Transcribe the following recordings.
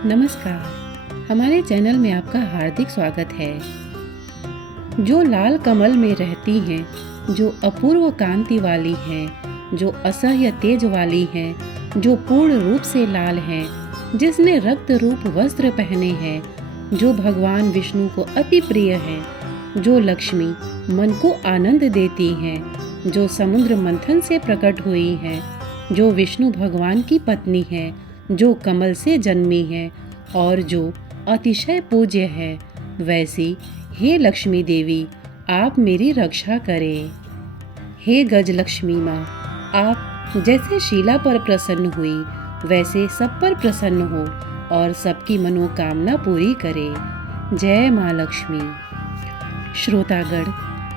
नमस्कार, हमारे चैनल में आपका हार्दिक स्वागत है। जो लाल कमल में रहती हैं, जो अपूर्व कांति वाली हैं, जो असह्य तेज वाली हैं, जो पूर्ण रूप से लाल हैं, जिसने रक्त रूप वस्त्र पहने हैं, जो भगवान विष्णु को अति प्रिय हैं, जो लक्ष्मी मन को आनंद देती हैं, जो समुद्र मंथन से प्रकट हुई हैं, जो विष्णु भगवान की पत्नी है, जो कमल से जन्मी है और जो अतिशय पूज्य है, वैसी हे लक्ष्मी देवी आप मेरी रक्षा करें। हे गजलक्ष्मी माँ, आप जैसे शीला पर प्रसन्न हुई वैसे सब पर प्रसन्न हो और सबकी मनोकामना पूरी करे। जय माँ लक्ष्मी। श्रोतागण,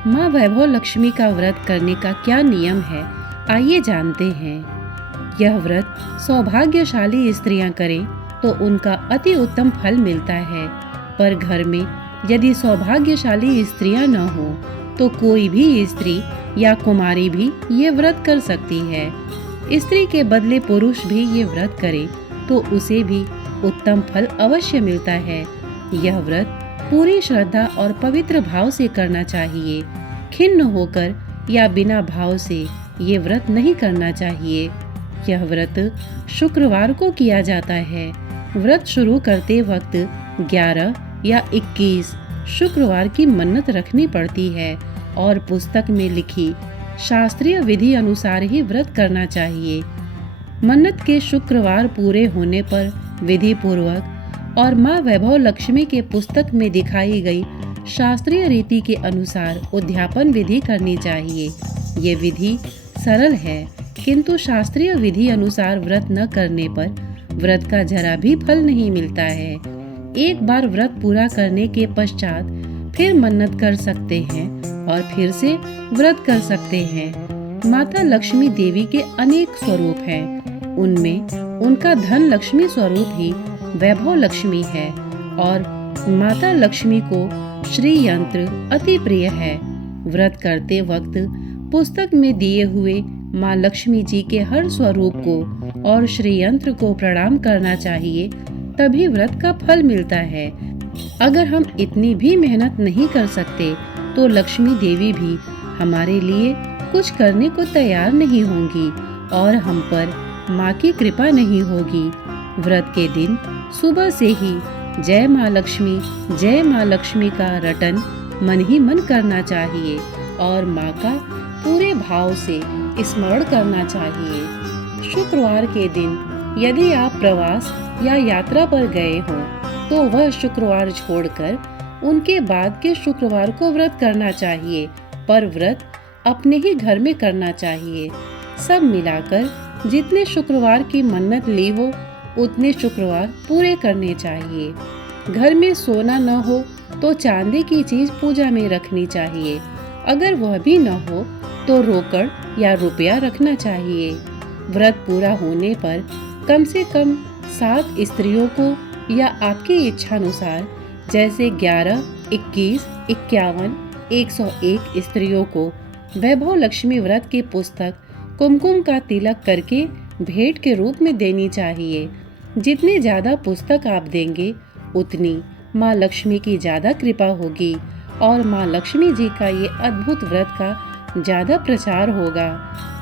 माँ वैभव लक्ष्मी का व्रत करने का क्या नियम है, आइए जानते हैं। यह व्रत सौभाग्यशाली स्त्रियां करें तो उनका अति उत्तम फल मिलता है, पर घर में यदि सौभाग्यशाली स्त्रियां न हो तो कोई भी स्त्री या कुमारी भी ये व्रत कर सकती है। स्त्री के बदले पुरुष भी ये व्रत करे तो उसे भी उत्तम फल अवश्य मिलता है। यह व्रत पूरी श्रद्धा और पवित्र भाव से करना चाहिए। खिन्न होकर या बिना भाव से ये व्रत नहीं करना चाहिए। यह व्रत शुक्रवार को किया जाता है। व्रत शुरू करते वक्त 11 या 21 शुक्रवार की मन्नत रखनी पड़ती है और पुस्तक में लिखी शास्त्रीय विधि अनुसार ही व्रत करना चाहिए। मन्नत के शुक्रवार पूरे होने पर विधि पूर्वक और माँ वैभव लक्ष्मी के पुस्तक में दिखाई गई शास्त्रीय रीति के अनुसार उद्यापन विधि करनी चाहिए। ये विधि सरल है, किंतु शास्त्रीय विधि अनुसार व्रत न करने पर व्रत का जरा भी फल नहीं मिलता है। एक बार व्रत पूरा करने के पश्चात फिर मन्नत कर सकते हैं और फिर से व्रत कर सकते हैं। माता लक्ष्मी देवी के अनेक स्वरूप हैं। उनमें उनका धन लक्ष्मी स्वरूप ही वैभव लक्ष्मी है और माता लक्ष्मी को श्री यंत्र अति प्रिय है। व्रत करते वक्त पुस्तक में दिए हुए माँ लक्ष्मी जी के हर स्वरूप को और श्री यंत्र को प्रणाम करना चाहिए, तभी व्रत का फल मिलता है। अगर हम इतनी भी मेहनत नहीं कर सकते तो लक्ष्मी देवी भी हमारे लिए कुछ करने को तैयार नहीं होंगी और हम पर माँ की कृपा नहीं होगी। व्रत के दिन सुबह से ही जय माँ लक्ष्मी का रटन मन ही मन करना चाहिए और माँ का पूरे भाव से स्मरण करना चाहिए। शुक्रवार के दिन यदि आप प्रवास या यात्रा पर गए हों तो वह शुक्रवार छोड़कर उनके बाद के शुक्रवार को व्रत करना चाहिए, पर व्रत अपने ही घर में करना चाहिए। सब मिलाकर जितने शुक्रवार की मन्नत ली हो उतने शुक्रवार पूरे करने चाहिए। घर में सोना न हो तो चांदी की चीज पूजा में रखनी चाहिए। अगर वह भी न हो तो रोकड़ या रुपया रखना चाहिए। व्रत पूरा होने पर कम से कम 7 स्त्रियों को या आपकी इच्छानुसार जैसे 11, 21, 51, 101 स्त्रियों को वैभव लक्ष्मी व्रत की पुस्तक कुमकुम का तिलक करके भेंट के रूप में देनी चाहिए। जितने ज्यादा पुस्तक आप देंगे उतनी माँ लक्ष्मी की ज्यादा कृपा होगी और माँ लक्ष्मी जी का ये अद्भुत व्रत का ज्यादा प्रचार होगा।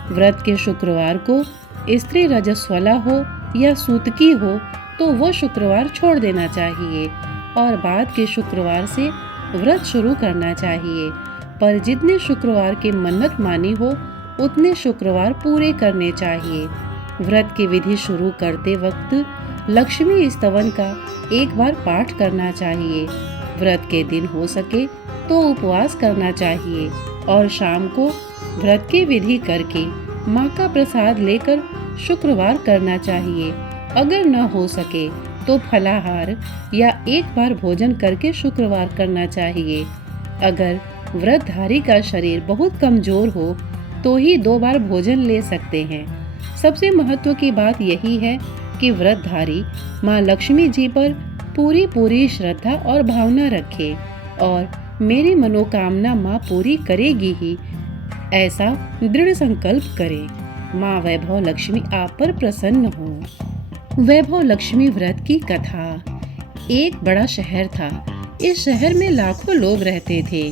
व्रत के शुक्रवार को स्त्री रजस्वला हो या सूतकी हो तो वो शुक्रवार छोड़ देना चाहिए और बाद के शुक्रवार से व्रत शुरू करना चाहिए। पर जितने शुक्रवार की मन्नत मानी हो उतने शुक्रवार पूरे करने चाहिए। व्रत की विधि शुरू करते वक्त लक्ष्मी स्तवन का एक बार पाठ करना चाहिए। व्रत के दिन हो सके तो उपवास करना चाहिए और शाम को व्रत की विधि करके माँ का प्रसाद लेकर शुक्रवार करना चाहिए। अगर न हो सके तो फलाहार या एक बार भोजन करके शुक्रवार करना चाहिए। अगर व्रतधारी का शरीर बहुत कमजोर हो तो ही 2 बार भोजन ले सकते हैं। सबसे महत्व की बात यही है कि व्रतधारी माँ लक्ष्मी जी पर पूरी श्रद्धा और भावना रखे और मेरी मनोकामना माँ पूरी करेगी ही, ऐसा दृढ़ संकल्प करे। माँ वैभव लक्ष्मी आप पर प्रसन्न हो। वैभव लक्ष्मी व्रत की कथा। एक बड़ा शहर था। इस शहर में लाखों लोग रहते थे।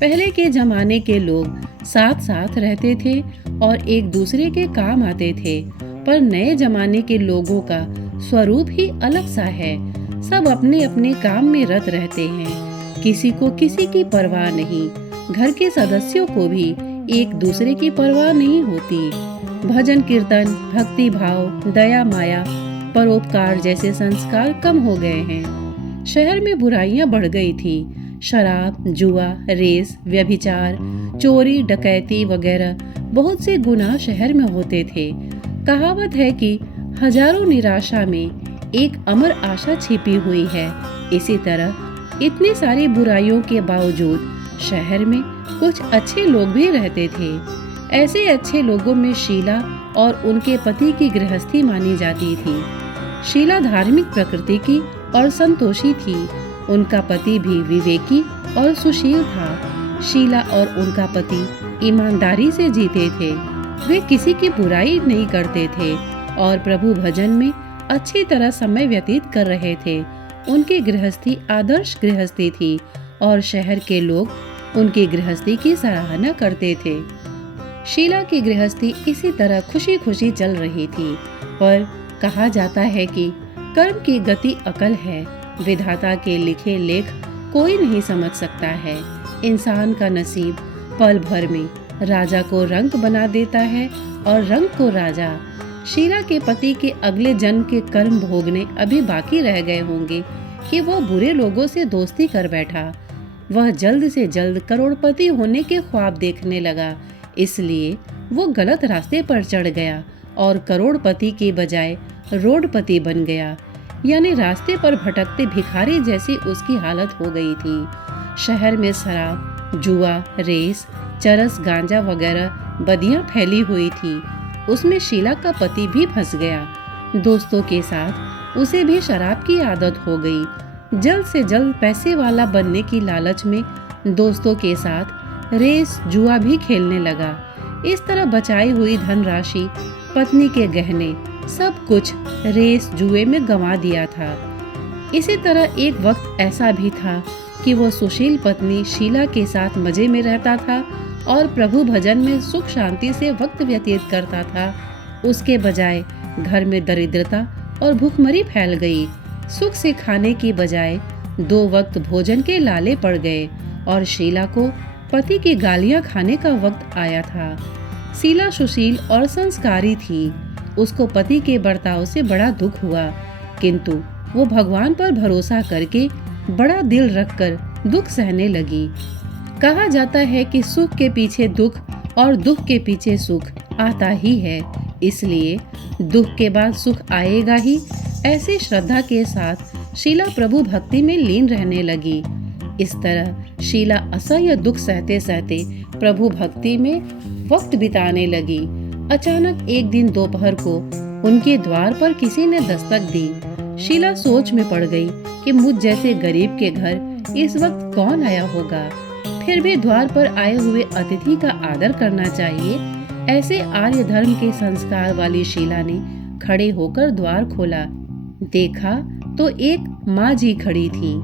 पहले के जमाने के लोग साथ साथ रहते थे और एक दूसरे के काम आते थे, पर नए जमाने के लोगों का स्वरूप ही अलग सा है। सब अपने अपने काम में रत रहते हैं। किसी को किसी की परवाह नहीं। घर के सदस्यों को भी एक दूसरे की परवाह नहीं होती। भजन कीर्तन, भक्ति भाव, दया माया, परोपकार जैसे संस्कार कम हो गए हैं। शहर में बुराइयां बढ़ गई थी। शराब, जुआ, रेस, व्यभिचार, चोरी, डकैती वगैरह बहुत से गुनाह शहर में होते थे। कहावत है कि हजारों निराशा में एक अमर आशा छिपी हुई है। इसी तरह इतनी सारी बुराइयों के बावजूद शहर में कुछ अच्छे लोग भी रहते थे। ऐसे अच्छे लोगों में शीला और उनके पति की गृहस्थी मानी जाती थी। शीला धार्मिक प्रकृति की और संतोषी थी। उनका पति भी विवेकी और सुशील था। शीला और उनका पति ईमानदारी से जीते थे। वे किसी की बुराई नहीं करते थे और प्रभु भजन में अच्छी तरह समय व्यतीत कर रहे थे। उनकी गृहस्थी आदर्श गृहस्थी थी और शहर के लोग उनकी गृहस्थी की सराहना करते थे। शीला की गृहस्थी इसी तरह खुशी खुशी चल रही थी, पर कहा जाता है कि कर्म की गति अकल है। विधाता के लिखे लेख कोई नहीं समझ सकता है। इंसान का नसीब पल भर में राजा को रंक बना देता है और रंक को राजा। शीला के पति के अगले जन्म के कर्म भोगने अभी बाकी रह गए होंगे कि वह बुरे लोगों से दोस्ती कर बैठा। वह जल्द से जल्द करोड़पति होने के ख्वाब देखने लगा, इसलिए वो गलत रास्ते पर चढ़ गया और करोड़पति के बजाय रोडपति बन गया। यानी रास्ते पर भटकते भिखारी जैसी उसकी हालत हो गई थी। शहर में शराब, जुआ, रेस, चरस, गांजा वगैरह बदियां फैली हुई थी। उसमें शीला का पति भी फंस गया। दोस्तों के साथ उसे भी शराब की आदत हो गई। जल्द से जल्द पैसे वाला बनने की लालच में दोस्तों के साथ रेस, जुआ भी खेलने लगा। इस तरह बचाई हुई धनराशि, पत्नी के गहने, सब कुछ रेस जुए में गंवा दिया था। इसी तरह एक वक्त ऐसा भी था कि वो सुशील पत्नी शीला के साथ मजे में रहता था और प्रभु भजन में सुख शांति से वक्त व्यतीत करता था। उसके बजाय घर में दरिद्रता और भूखमरी फैल गई। सुख से खाने की बजाय 2 वक्त भोजन के लाले पड़ गए और शीला को पति की गालियां खाने का वक्त आया था। शीला सुशील और संस्कारी थी। उसको पति के बर्ताव से बड़ा दुख हुआ, किंतु वो भगवान पर भरोसा करके बड़ा दिल रखकर दुख सहने लगी। कहा जाता है कि सुख के पीछे दुख और दुख के पीछे सुख आता ही है, इसलिए दुख के बाद सुख आएगा ही। ऐसे श्रद्धा के साथ शीला प्रभु भक्ति में लीन रहने लगी। इस तरह शीला असह्य दुख सहते सहते प्रभु भक्ति में वक्त बिताने लगी। अचानक एक दिन दोपहर को उनके द्वार पर किसी ने दस्तक दी। शीला सोच में पड़ गई कि मुझ जैसे गरीब के घर इस वक्त कौन आया होगा। फिर भी द्वार पर आए हुए अतिथि का आदर करना चाहिए। ऐसे आर्य धर्म के संस्कार वाली शीला ने खड़े होकर द्वार खोला। देखा तो एक माँ जी खड़ी थी।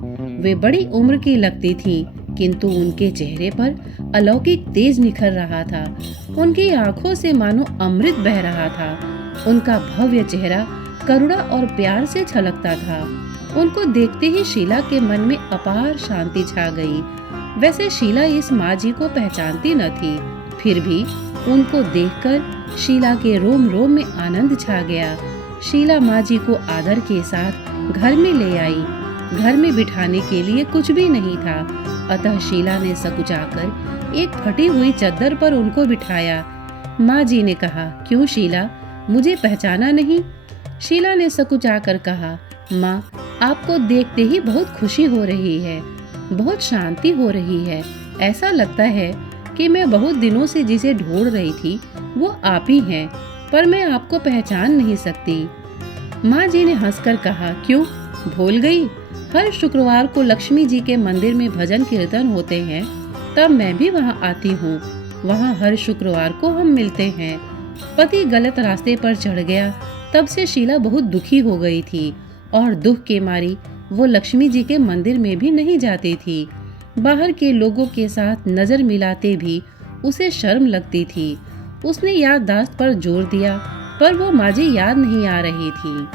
वे बड़ी उम्र की लगती थी, किंतु उनके चेहरे पर अलौकिक तेज निखर रहा था। उनकी आंखों से मानो अमृत बह रहा था। उनका भव्य चेहरा करुणा और प्यार से छलकता था। उनको देखते ही शीला के मन में अपार शांति छा गई। वैसे शीला इस माँ जी को पहचानती न थी, फिर भी उनको देखकर शीला के रोम रोम में आनंद छा गया। शीला माँ जी को आदर के साथ घर में ले आई। घर में बिठाने के लिए कुछ भी नहीं था, अतः शीला ने सकुचाकर एक फटी हुई चद्दर पर उनको बिठाया। माँ जी ने कहा, क्यों शीला, मुझे पहचाना नहीं? शीला ने सकुचाकर कहा, माँ, आपको देखते ही बहुत खुशी हो रही है, बहुत शांति हो रही है। ऐसा लगता है कि मैं बहुत दिनों से जिसे ढूंढ रही थी वो आप ही हैं, पर मैं आपको पहचान नहीं सकती। माँ जी ने हंसकर कहा, क्यों, भूल गई? हर शुक्रवार को लक्ष्मी जी के मंदिर में भजन कीर्तन होते हैं, तब मैं भी वहाँ आती हूँ। वहाँ हर शुक्रवार को हम मिलते हैं पति गलत रास्ते पर चढ़ गया, तब से शीला बहुत दुखी हो गई थी और दुख के मारी वो लक्ष्मी जी के मंदिर में भी नहीं जाती थी। बाहर के लोगों के साथ नजर मिलाते भी उसे शर्म लगती थी। उसने याददाश्त पर जोर दिया, पर वो माँ जी याद नहीं आ रही थी।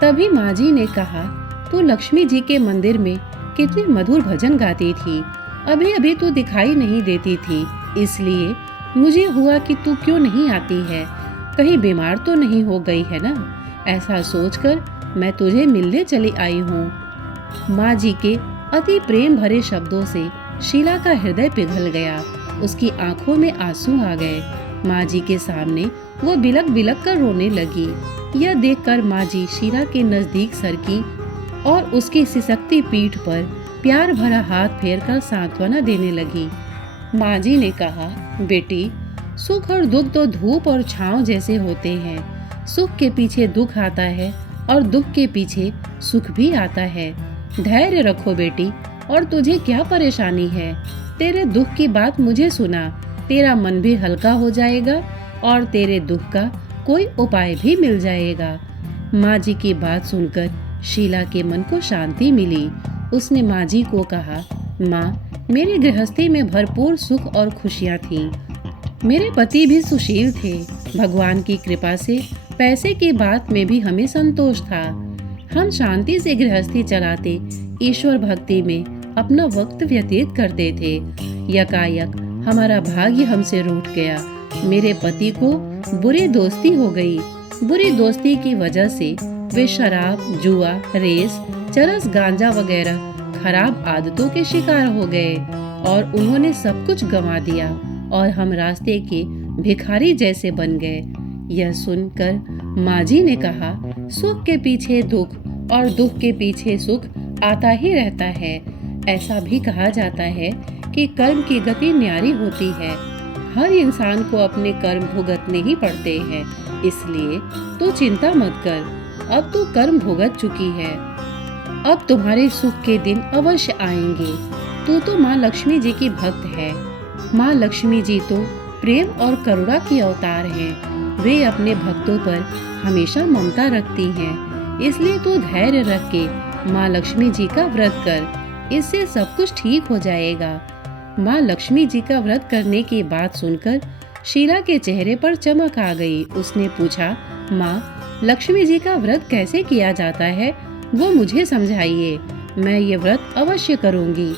तभी माँ जी ने कहा, तू लक्ष्मी जी के मंदिर में कितने मधुर भजन गाती थी, अभी अभी तू दिखाई नहीं देती थी, इसलिए मुझे हुआ कि तू क्यों नहीं आती है, कहीं बीमार तो नहीं हो गई है ना। ऐसा सोचकर मैं तुझे मिलने चली आई हूँ। माँ जी के अति प्रेम भरे शब्दों से शीला का हृदय पिघल गया, उसकी आंखों में आंसू आ गए। माँ जी के सामने वो बिलक बिलक कर रोने लगी। यह देखकर माँ जी शीला के नजदीक सरकी और उसकी सिसकती पीठ पर प्यार भरा हाथ फेरकर सांत्वना देने लगी। माँ जी ने कहा, बेटी, सुख और दुख तो धूप और छांव जैसे होते हैं। सुख के पीछे दुख आता है और दुख के पीछे सुख भी आता है। धैर्य रखो बेटी, और तुझे क्या परेशानी है? तेरे दुख की बात मुझे सुना, तेरा मन भी हल्का हो जाएगा और तेरे दुख का कोई उपाय भी मिल जाएगा। माँ जी की बात सुनकर शीला के मन को शांति मिली। उसने माँ जी को कहा, माँ, मेरी गृहस्थी में भरपूर सुख और खुशियाँ थीं। मेरे पति भी सुशील थे। भगवान की कृपा से पैसे की बात में भी हमें संतोष था। हम शांति से गृहस्थी चलाते ईश्वर भक्ति में अपना वक्त व्यतीत करते थे। यकायक हमारा भाग्य हमसे रूठ गया। मेरे पति को बुरी दोस्ती हो गई। बुरी दोस्ती की वजह से वे शराब, जुआ, रेस, चरस, गांजा वगैरह खराब आदतों के शिकार हो गए और उन्होंने सब कुछ गंवा दिया और हम रास्ते के भिखारी जैसे बन गए। यह सुनकर माँ जी ने कहा, सुख के पीछे दुख और दुख के पीछे सुख आता ही रहता है। ऐसा भी कहा जाता है कि कर्म की गति न्यारी होती है। हर इंसान को अपने कर्म भुगतने ही पड़ते हैं, इसलिए तू चिंता मत कर। अब तू कर्म भुगत चुकी है, अब तुम्हारे सुख के दिन अवश्य आएंगे। तू तो माँ लक्ष्मी जी की भक्त है। माँ लक्ष्मी जी तो प्रेम और करुणा की अवतार हैं। वे अपने भक्तों पर हमेशा ममता रखती हैं। इसलिए तू धैर्य रख के माँ लक्ष्मी जी का व्रत कर, इससे सब कुछ ठीक हो जाएगा। माँ लक्ष्मी जी का व्रत करने की बात सुनकर शीला के चेहरे पर चमक आ गई। उसने पूछा, माँ, लक्ष्मी जी का व्रत कैसे किया जाता है, वो मुझे समझाइए। मैं ये व्रत अवश्य करूँगी।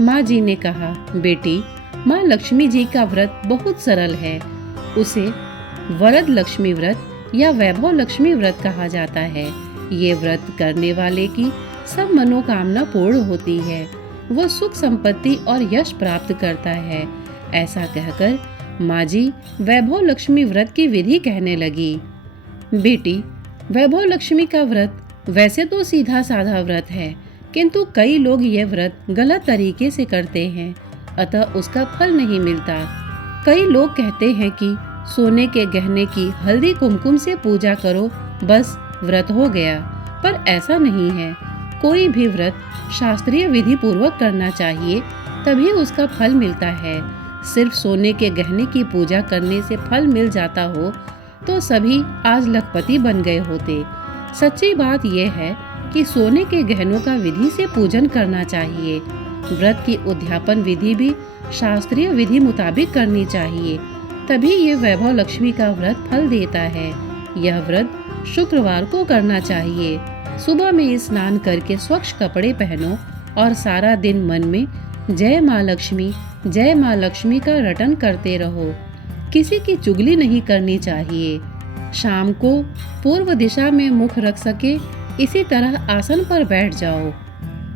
माँ जी ने कहा, बेटी, माँ लक्ष्मी जी का व्रत बहुत सरल है। उसे वरद लक्ष्मी व्रत या वैभव लक्ष्मी व्रत कहा जाता है। ये व्रत करने वाले की सब मनोकामना पूर्ण होती है। वो सुख, संपत्ति और यश प्राप्त करता है। ऐसा कहकर माँ जी वैभव लक्ष्मी व्रत की विधि कहने लगी। बेटी, वैभव लक्ष्मी का व्रत वैसे तो सीधा साधा व्रत है, किंतु कई लोग ये व्रत गलत तरीके से करते हैं, अतः उसका फल नहीं मिलता। कई लोग कहते हैं कि सोने के गहने की हल्दी कुमकुम से पूजा करो, बस व्रत हो गया, पर ऐसा नहीं है। कोई भी व्रत शास्त्रीय विधि पूर्वक करना चाहिए, तभी उसका फल मिलता है। सिर्फ सोने के गहने की पूजा करने से फल मिल जाता हो तो सभी आज लखपति बन गए होते। सच्ची बात यह है कि सोने के गहनों का विधि से पूजन करना चाहिए। व्रत की उद्यापन विधि भी शास्त्रीय विधि मुताबिक करनी चाहिए, तभी ये वैभव लक्ष्मी का व्रत फल देता है। यह व्रत शुक्रवार को करना चाहिए। सुबह में स्नान करके स्वच्छ कपड़े पहनो और सारा दिन मन में जय माँ लक्ष्मी का रटन करते रहो। किसी की चुगली नहीं करनी चाहिए। शाम को पूर्व दिशा में मुख रख सके इसी तरह आसन पर बैठ जाओ।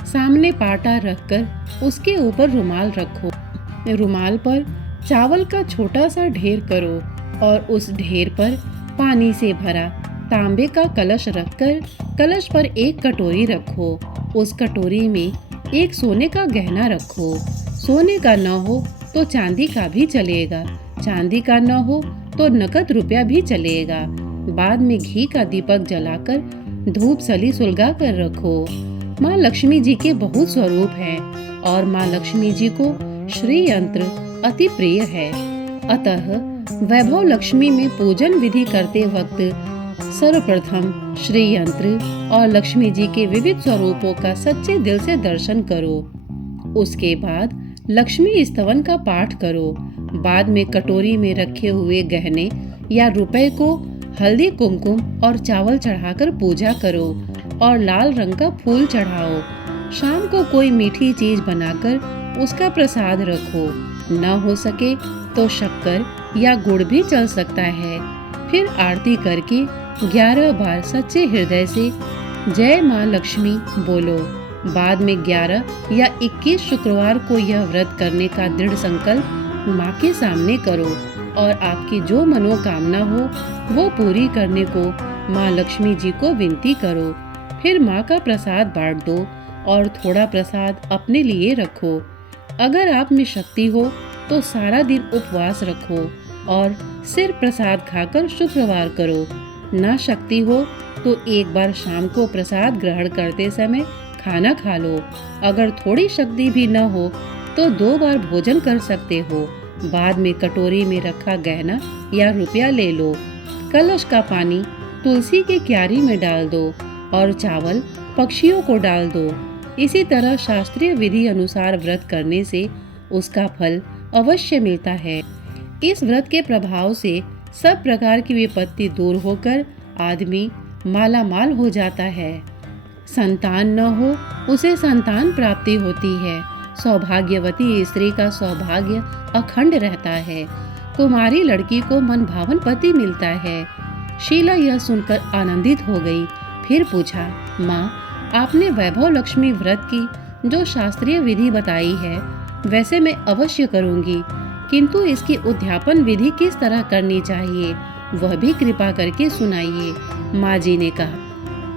सामने पाटा रखकर उसके ऊपर रुमाल रखो। रुमाल पर चावल का छोटा सा ढेर करो और उस ढेर पर पानी से भरा तांबे का कलश रखकर कलश पर एक कटोरी रखो। उस कटोरी में एक सोने का गहना रखो। सोने का न हो तो चांदी का भी चलेगा, चांदी का न हो तो नकद रुपया भी चलेगा। बाद में घी का दीपक जलाकर धूप सली सुलगा कर रखो। माँ लक्ष्मी जी के बहुत स्वरूप हैं और माँ लक्ष्मी जी को श्री यंत्र अति प्रिय है, अतः वैभव लक्ष्मी में पूजन विधि करते वक्त सर्वप्रथम श्री यंत्र और लक्ष्मी जी के विविध स्वरूपों का सच्चे दिल से दर्शन करो। उसके बाद लक्ष्मी स्तवन का पाठ करो। बाद में कटोरी में रखे हुए गहने या रुपए को हल्दी कुमकुम और चावल चढ़ाकर पूजा करो और लाल रंग का फूल चढ़ाओ। शाम को कोई मीठी चीज बनाकर उसका प्रसाद रखो। न हो सके तो शक्कर या गुड़ भी चल सकता है। फिर आरती करके 11 बार सच्चे हृदय से जय माँ लक्ष्मी बोलो। बाद में 11 या 21 शुक्रवार को यह व्रत करने का दृढ़ संकल्प माँ के सामने करो और आपकी जो मनोकामना हो वो पूरी करने को माँ लक्ष्मी जी को विनती करो। फिर माँ का प्रसाद बांट दो और थोड़ा प्रसाद अपने लिए रखो। अगर आप में शक्ति हो तो सारा दिन उपवास रखो और सिर्फ प्रसाद खाकर शुक्रवार करो। ना शक्ति हो तो एक बार शाम को प्रसाद ग्रहण करते समय खाना खा लो। अगर थोड़ी शक्ति भी न हो तो 2 बार भोजन कर सकते हो। बाद में कटोरी में रखा गहना या रुपया ले लो। कलश का पानी तुलसी की क्यारी में डाल दो और चावल पक्षियों को डाल दो। इसी तरह शास्त्रीय विधि अनुसार व्रत करने से उसका फल अवश्य मिलता है। इस व्रत के प्रभाव से सब प्रकार की विपत्ति दूर होकर आदमी माला माल हो जाता है। संतान न हो उसे संतान प्राप्ति होती है। सौभाग्यवती स्त्री का सौभाग्य अखंड रहता है। कुमारी लड़की को मनभावन पति मिलता है। शीला यह सुनकर आनंदित हो गई। फिर पूछा, माँ, आपने वैभव लक्ष्मी व्रत की जो शास्त्रीय विधि बताई है वैसे मैं अवश्य करूँगी, किंतु इसकी उद्यापन विधि किस तरह करनी चाहिए वह भी कृपा करके सुनाइए। माँ जी ने कहा,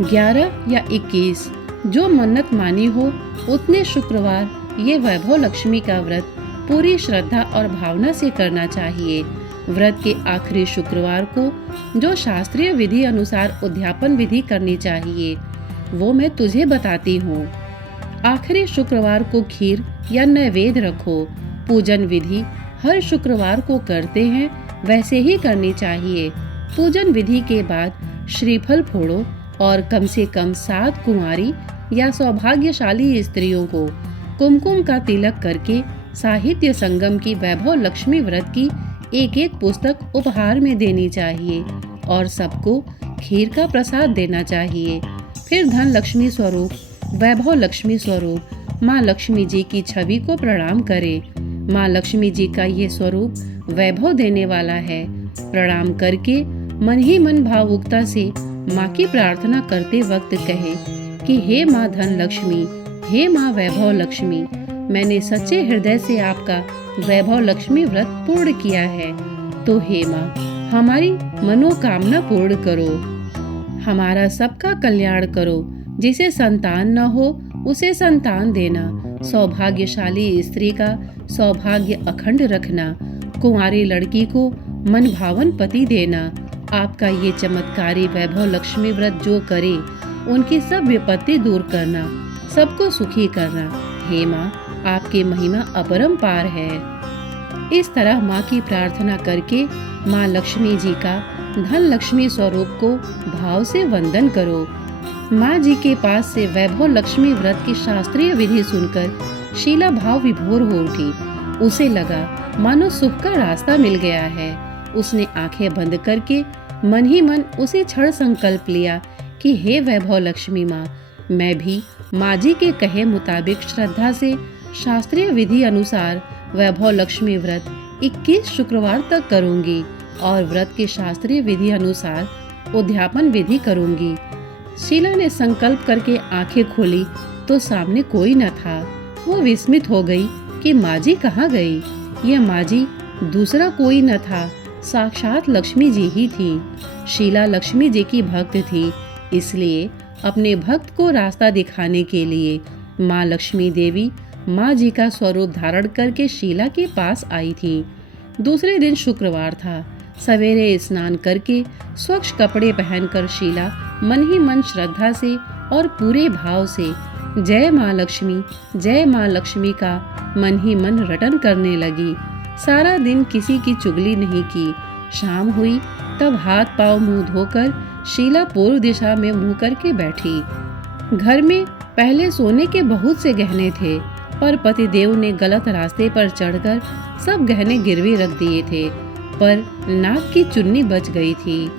11 या 21 जो मन्नत मानी हो उतने शुक्रवार ये वैभव लक्ष्मी का व्रत पूरी श्रद्धा और भावना से करना चाहिए। व्रत के आखिरी शुक्रवार को जो शास्त्रीय विधि अनुसार उद्यापन विधि करनी चाहिए वो मैं तुझे बताती हूँ। आखिरी शुक्रवार को खीर या नैवेद्य रखो। पूजन विधि हर शुक्रवार को करते हैं वैसे ही करनी चाहिए। पूजन विधि के बाद श्रीफल फोड़ो और कम से कम 7 कुंवारी या सौभाग्यशाली स्त्रियों को कुमकुम का तिलक करके साहित्य संगम की वैभव लक्ष्मी व्रत की एक पुस्तक उपहार में देनी चाहिए और सबको खीर का प्रसाद देना चाहिए। फिर धन लक्ष्मी स्वरूप वैभव लक्ष्मी स्वरूप माँ लक्ष्मी जी की छवि को प्रणाम करें। माँ लक्ष्मी जी का ये स्वरूप वैभव देने वाला है। प्रणाम करके मन ही मन भावुकता से माँ की प्रार्थना करते वक्त कहे कि हे माँ धन लक्ष्मी, हे माँ वैभव लक्ष्मी, मैंने सच्चे हृदय से आपका वैभव लक्ष्मी व्रत पूर्ण किया है, तो हे माँ हमारी मनोकामना पूर्ण करो, हमारा सबका कल्याण करो। जिसे संतान न हो उसे संतान देना, सौभाग्यशाली स्त्री का सौभाग्य अखंड रखना, कुंवारी लड़की को मनभावन पति देना। आपका ये चमत्कारी वैभव लक्ष्मी व्रत जो करे उनकी सब विपत्ति दूर करना, सबको सुखी करना। हे माँ, आपकी महिमा अपरंपार है। इस तरह माँ की प्रार्थना करके माँ लक्ष्मी जी का धन लक्ष्मी स्वरूप को भाव से वंदन करो। माँ जी के पास से वैभव लक्ष्मी व्रत की शास्त्रीय विधि सुनकर शीला भाव विभोर हो उठी। उसे लगा मानो सुख का रास्ता मिल गया है। उसने आंखें बंद करके मन ही मन उसे क्षण संकल्प लिया कि हे वैभव लक्ष्मी माँ, मैं भी माँ जी के कहे मुताबिक श्रद्धा से शास्त्रीय विधि अनुसार वैभव लक्ष्मी व्रत 21 शुक्रवार तक करूंगी और व्रत के शास्त्रीय विधि अनुसार उद्यापन विधि करूंगी। शीला ने संकल्प करके आंखें खोली तो सामने कोई न था। वो विस्मित हो गई कि माँ जी कहाँ गई। यह माँ जी दूसरा कोई न था, साक्षात लक्ष्मी जी ही थी। शीला लक्ष्मी जी की भक्त थी, इसलिए अपने भक्त को रास्ता दिखाने के लिए माँ लक्ष्मी देवी माँ जी का स्वरूप धारण करके शीला के पास आई थी। दूसरे दिन शुक्रवार था। सवेरे स्नान करके स्वच्छ कपड़े पहनकर शीला मन ही मन श्रद्धा से और पूरे भाव से जय माँ लक्ष्मी का मन ही मन रटन करने लगी। सारा दिन किसी की चुगली नहीं की। शाम हुई तब हाथ पांव मुंह धोकर शीला पूर्व दिशा में मुंह करके बैठी। घर में पहले सोने के बहुत से गहने थे, पर पतिदेव ने गलत रास्ते पर चढ़कर सब गहने गिरवी रख दिए थे। पर नाक की चुन्नी बच गई थी।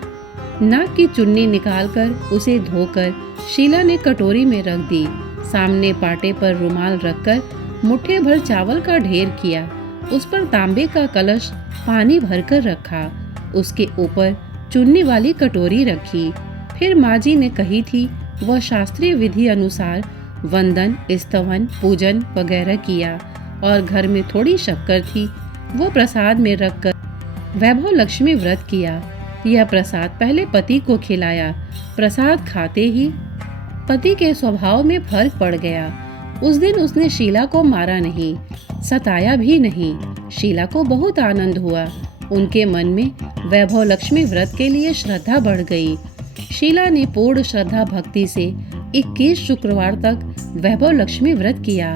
नाक की चुन्नी निकालकर उसे धोकर शीला ने कटोरी में रख दी। सामने पाटे पर रुमाल रखकर मुट्ठी भर चावल का ढेर किया। उस पर तांबे का कलश पानी भरकर रखा। उसके ऊपर चुन्नी वाली कटोरी रखी। फिर माँ जी ने कही थी वह शास्त्रीय विधि अनुसार वंदन, स्तवन, पूजन वगैरह किया और घर में थोड़ी शक्कर थी, वो प्रसाद में रखकर वैभव लक्ष्मी व्रत किया। यह प्रसाद पहले पति को खिलाया। प्रसाद खाते ही पति के स्वभाव में फर्क पड़ गया। उस दिन उसने शीला को मारा नहीं, सताया भी नहीं। शीला को बहुत आनंद हुआ। उनके मन में वैभव लक्ष्मी व्रत के लिए श्रद्धा बढ़ गई। शीला ने पूर्ण श्रद्धा भक्ति से 21 शुक्रवार तक वैभव लक्ष्मी व्रत किया।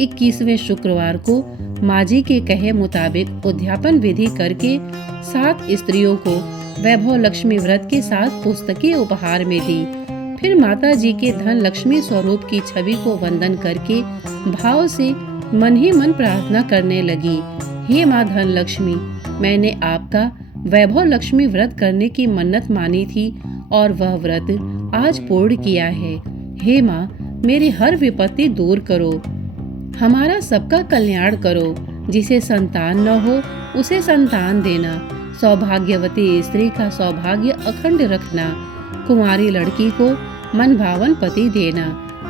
21वें शुक्रवार को माँ जी के कहे मुताबिक उद्यापन विधि करके 7 स्त्रियों को वैभव लक्ष्मी व्रत के साथ पुस्तकें उपहार में दी। फिर माता जी के धन लक्ष्मी स्वरूप की छवि को वंदन करके भाव से मन ही मन प्रार्थना करने लगी। हे माँ धन लक्ष्मी, मैंने आपका वैभव लक्ष्मी व्रत करने की मन्नत मानी थी और वह व्रत आज पूर्ण किया है। हे माँ, मेरी हर विपत्ति दूर करो, हमारा सबका कल्याण करो। जिसे संतान न हो उसे संतान देना, सौभाग्यवती स्त्री का सौभाग्य अखंड रखना, कुंवारी लड़की को मन भावन पति देना।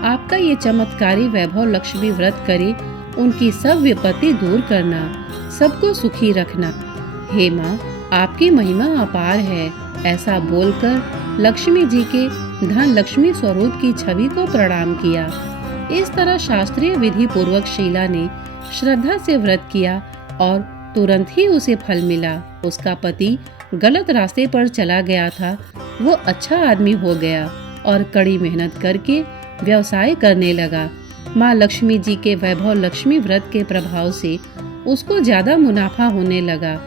आपका ये चमत्कारी वैभव लक्ष्मी व्रत करे, उनकी सब विपत्ति दूर करना, सबको सुखी रखना। हे माँ, आपकी महिमा अपार है। ऐसा बोलकर लक्ष्मी जी के धन लक्ष्मी स्वरूप की छवि को प्रणाम किया। इस तरह शास्त्रीय विधि पूर्वक शीला ने श्रद्धा से व्रत किया और तुरंत ही उसे फल मिला। उसका पति गलत रास्ते पर चला गया था, वो अच्छा आदमी हो गया और कड़ी मेहनत करके व्यवसाय करने लगा। माँ लक्ष्मी जी के वैभव लक्ष्मी व्रत के प्रभाव से उसको ज्यादा मुनाफा होने लगा।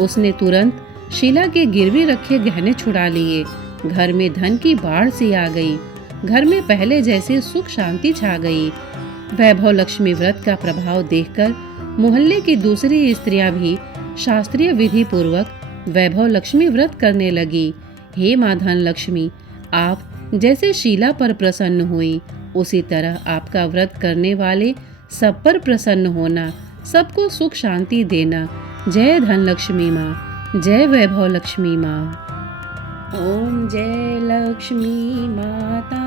उसने तुरंत शीला के गिरवी रखे गहने छुड़ा लिए। घर में धन की बाढ़ सी आ गई। घर में पहले जैसे सुख शांति छा गई। वैभव लक्ष्मी व्रत का प्रभाव देखकर मोहल्ले की दूसरी स्त्रियां भी शास्त्रीय विधि पूर्वक वैभव लक्ष्मी व्रत करने लगी। हे माँ धन लक्ष्मी, आप जैसे शीला पर प्रसन्न हुई, उसी तरह आपका व्रत करने वाले सब पर प्रसन्न होना, सबको सुख शांति देना। जय धन लक्ष्मी माँ, जय वैभव लक्ष्मी माँ। ओम जय लक्ष्मी माता,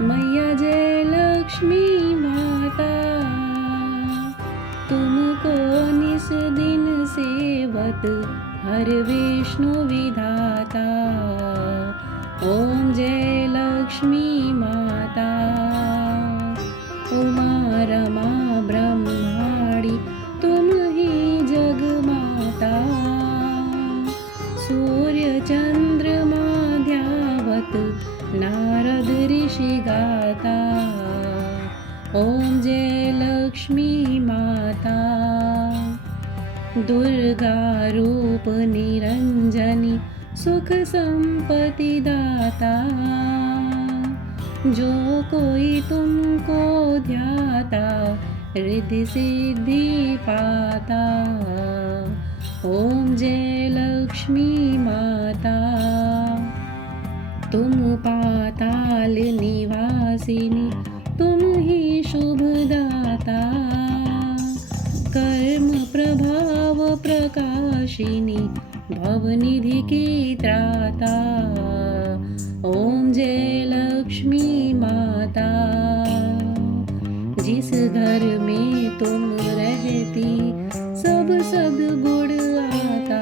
मैया जय लक्ष्मी माता, तुमको निस दिन सेवत हर विष्णु विधाता। ओम जय लक्ष्मी माता, उमा रमा ब्रह्माणी तुम ही जग माता। सूर्य चंद्रमा ध्यावत नारद ऋषि गाता। ओम जय लक्ष्मी माता, दुर्गा रूप निरंजनी सुख संपत्ति दाता। जो कोई तुमको ध्याता रिद्धि सिद्धि पाता। ओम जय लक्ष्मी माता, तुम पाताल निवासिनी तुम ही शुभदाता। कर्म प्रभाव प्रकाशिनी भवनिधि की त्राता। ओम जय लक्ष्मी माता, जिस घर में तुम रहती सब सद्गुण आता।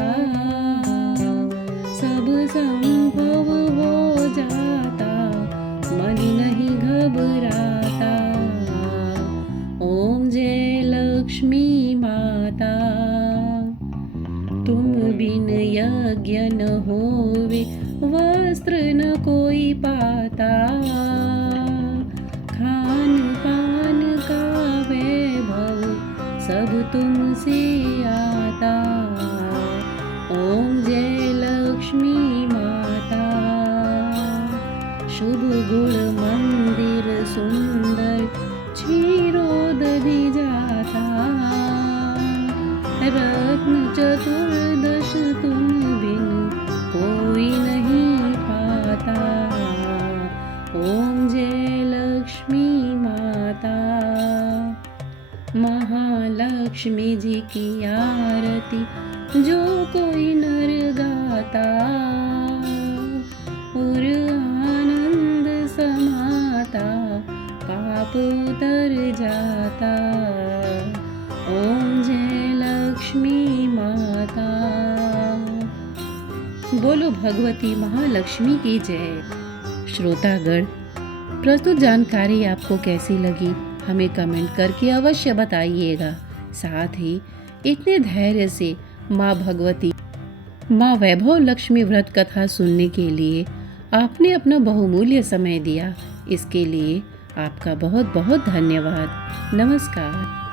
सब संभव हो जाता, मन नहीं घबराता। ओम जय लक्ष्मी माता, तुम बिन यज्ञ न होवे वस्त्र न कोई पाता। खान पान का वैभव सब तुमसे ओम जय लक्ष्मी माता। महालक्ष्मी जी की आरती जो कोई नर गाता, और आनंद समाता पाप उतर जाता। ओम जय लक्ष्मी माता। बोलो भगवती महालक्ष्मी की जय। श्रोतागण, प्रस्तुत जानकारी आपको कैसी लगी हमें कमेंट करके अवश्य बताइएगा। साथ ही इतने धैर्य से माँ भगवती, माँ वैभव लक्ष्मी व्रत कथा सुनने के लिए आपने अपना बहुमूल्य समय दिया, इसके लिए आपका बहुत बहुत धन्यवाद। नमस्कार।